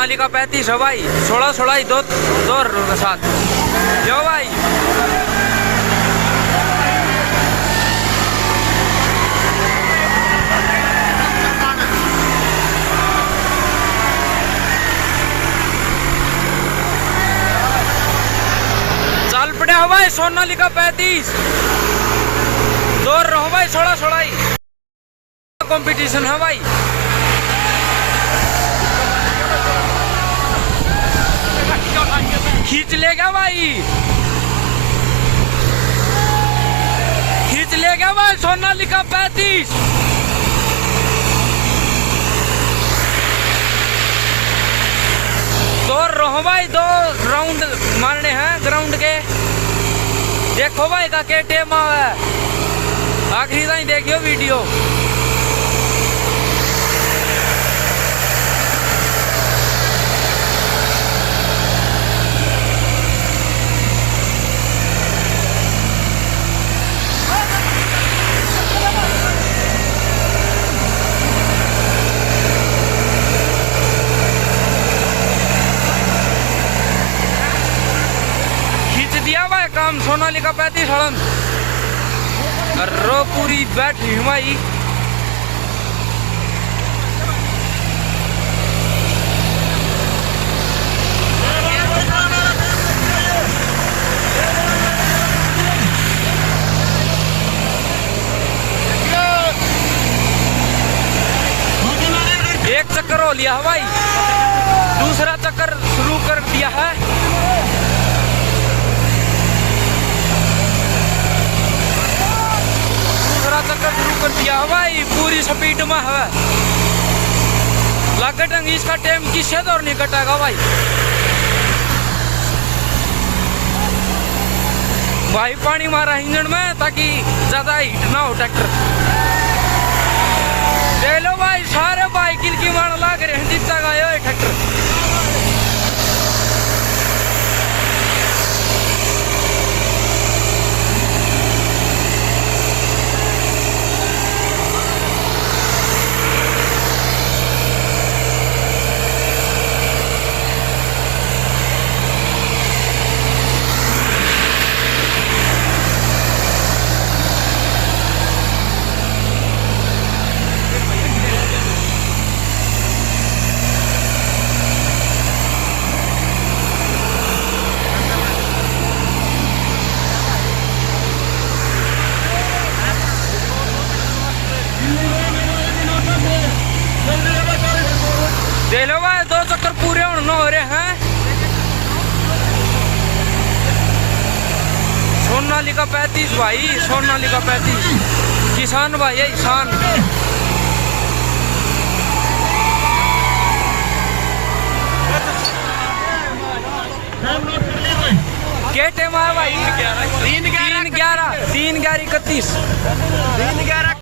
सोनालिका 35 है भाई, 16 दो के साथ यो भाई। चल पड़े हो भाई सोनालिका 35 दौड़ रहो भाई, 16 कंपटीशन है भाई। खींच लेगा भाई, खींच लेगा भाई सोनालिका 35। दौड़ रहो भाई, 2 राउंड मारने हैं ग्राउंड के। देखो भाई का के टेम है, आखिरी तक देखियो वीडियो। काम सोनालिका 35 हड़न रो पूरी बैटरी हमारी। एक चक्कर हो लिया है भाई, दूसरा चक्कर शुरू कर दिया है। चक्कर शुरू कर दिया भाई, पूरी स्पीड में है। लागत इसका टाइम किससे दौर नहीं कटेगा भाई। भाई पानी मारा इंजन में ताकि ज्यादा हीट ना हो ट्रैक्टर। देख लो भाई सारे भाई किलकी मारने लग रहे हैं, जितना गए हो ट्रैक्टर। देख लो भाई 2 चक्कर पूरे होने हो रहे हैं। सोनालिका 35 भाई, सोनालिका 35 किसान भाई है, किसान। क्या टाइम है भाई? 3:11 31